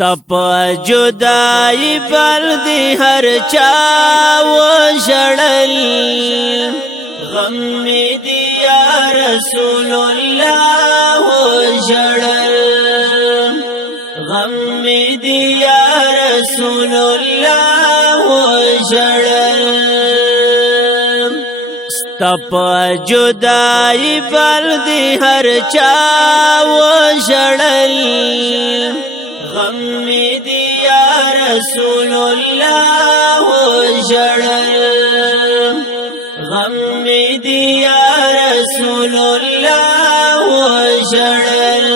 تپ جدائی بل دی ہر چاو شڑل غم می دی یا رسول اللہ شڑل غم می دی یا رسول اللہ شڑل تپ جدائی بل دی ہر چاو شڑل غم می دی یا رسول اللہ شڑل غم می دی یا رسول اللہ شڑل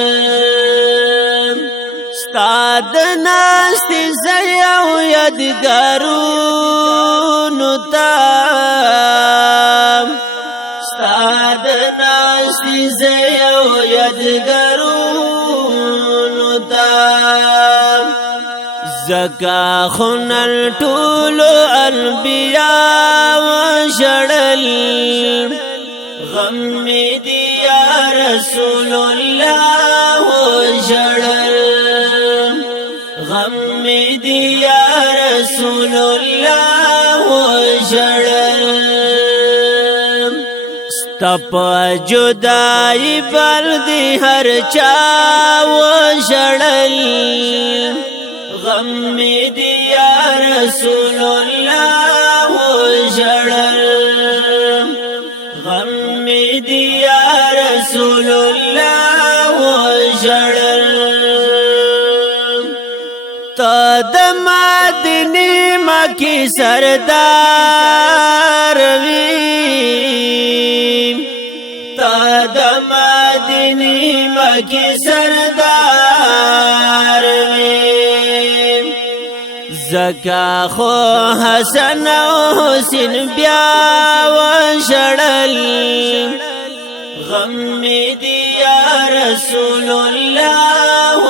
ستاد ناستی زیو یدگارون تا ستاد ناستی زیو یدگارون زکا خنل طولو انبیاء وشڑل غم می دی یا رسول اللہ شڑل غم می دی یا رسول اللہ شڑل ستپ جدائی بل دی ہر چاو شڑل غم می دی یا رسول اللہ شڑل غم می دی یا رسول اللہ شڑل تا د مدینه مکی سردار وی تا د مدینه مکی سردار وی زکا خو حسن و حسین بیا و شڑل غم می دی یا رسول اللہ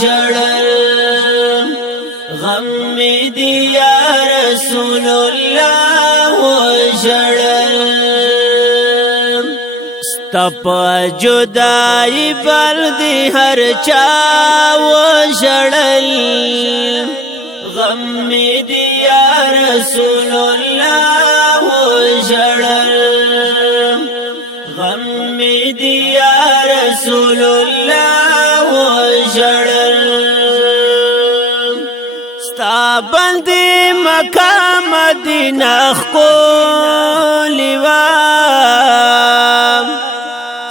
شڑل غم می دی یا رسول اللہ شڑل ستپ جدائی بل دی ہر چاو شڑل غم می دی یا رسول اللہ شڑل غم می دی یا رسول اللہ شڑل ستا بندی مکہ مدینہ خقولی وام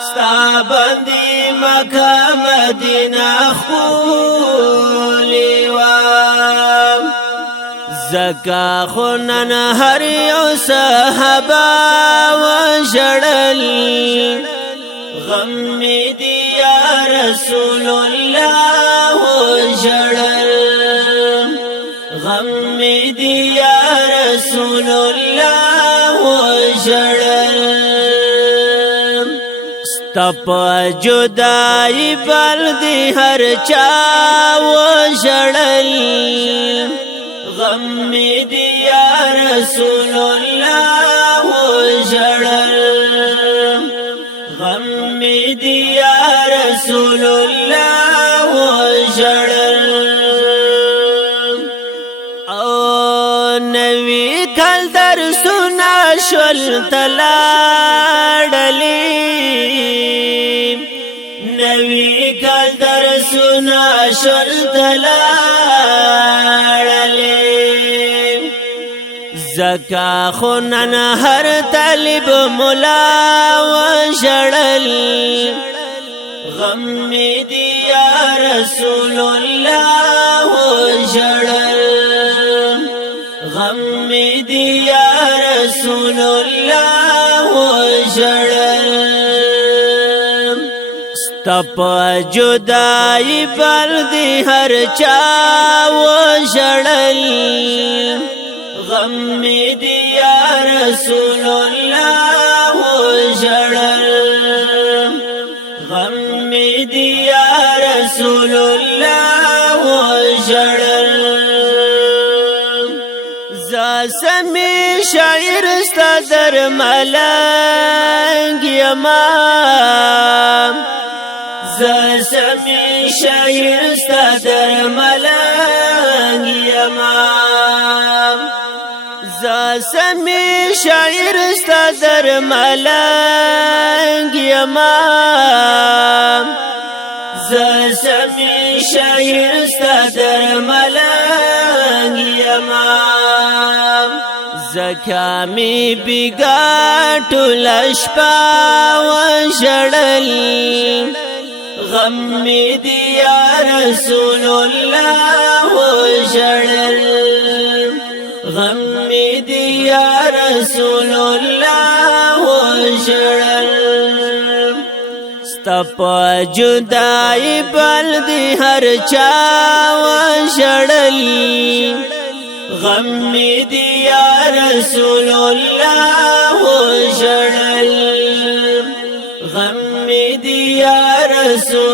ستا بندی مکہ مدینہ خقولی وام زکا خونن ہر یو صحابہ و شڑل غم می دی یا رسول اللہ شڑل غم می دی یا رسول اللہ شڑل ستپ جدائی بل دی ہر چاو شڑل غم می دی یا رسول اللہ شڑل غم می دی یا رسول اللہ شڑل او نوی کل در سنا شل تلاڑلی نوی کل در سنا شل تلاڑلی زکا خونن ہر طالب ملا و شڑل غم می دی یا رسول اللہ شڑل غم می دی یا رسول اللہ شڑل ستپ جدائی بل دی ہر چاو شڑل غم می دی یا رسول اللہ شڑل غم می دی یا رسول اللہ شڑل سمی شاعر ستا در ملنگ یما سمی شاعر ستا در ملنگ سمی شاعر ستا در ملنگ یما سمی شاعر ستا در ملنگ یما زکامی بگاٹو لشپا و شڑل غم می دی یا رسول اللہ و شڑل غم می دی یا رسول اللہ و شڑل ستپ جدائی بل دی ہر چا و شڑل غم می دی یا رسول اللہ و شڑل غم می دی یا رسول